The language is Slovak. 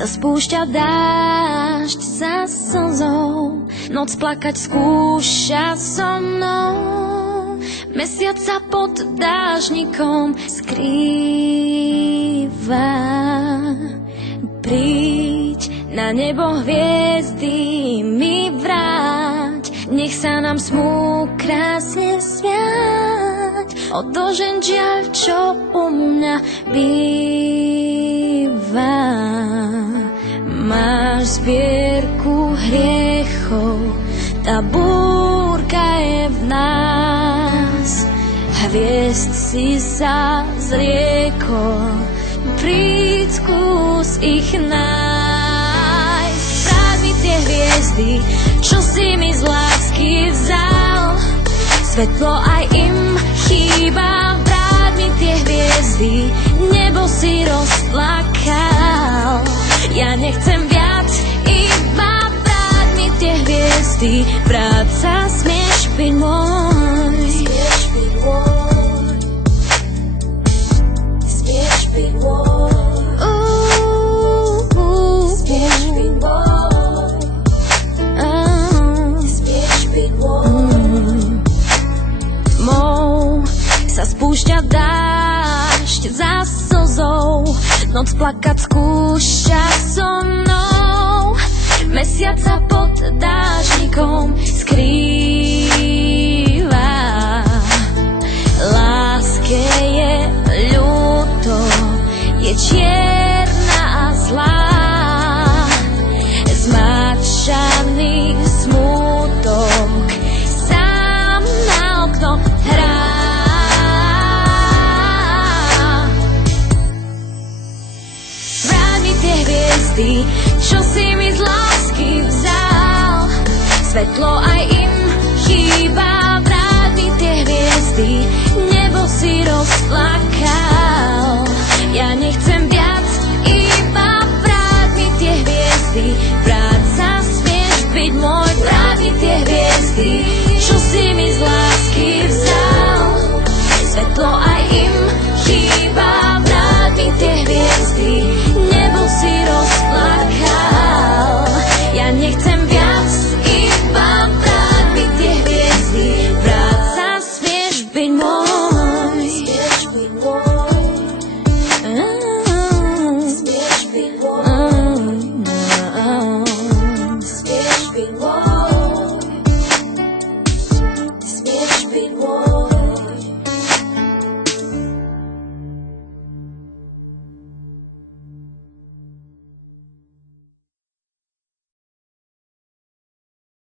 sa spúšťa dážď za slzou, noc plakať skúša so mnou. Mesiac sa pod dážnikom skrýva. Príď na nebo hviezdy mi vráť, nech sa nám smú krásne smiať. Odložen žiaľ, čo u mňa býva. Máš zbierku hriechov, tá búrka je v nás. Hviezd si sa zriekol, príď skús ich nájsť. Vráť mi tie hviezdy, čo si mi z lásky vzal. Svetlo aj im chýba, vráť mi tie hviezdy, nebo si rozplakal. Ja nechcem viac, iba vráť mi tie hviezdy, práca smieš byť môj. Smieš byť môj. Smieš byť môj. Smieš byť môj. Smieš byť môj. Tmou sa spúšťa dážď za slzou, noc plakať skúša so mnou. Mesiac sa pod dážnikom skrýva. Láske je ľúto, je čierna a zlá. Zmáčaný smútok sám na okno hrá. Vráť mi tie hviezdy, čo si mi z lásky vzal. Svetlo aj im chýba, vráť mi tie hviezdy, nebo si rozplakal. Ja nechcem viac, iba vráť mi tie hviezdy, práca smieš byť môj. Vráť mi tie hviezdy, čo si mi z lásky vzal. Svetlo aj im chýba, vráť mi tie hviezdy, nebo si rozplakal. Ja nechcem viac, iba vráť mi tie hviezdy, práca smieš byť môj. Smieš byť môj. Smieš byť môj. Smieš byť môj.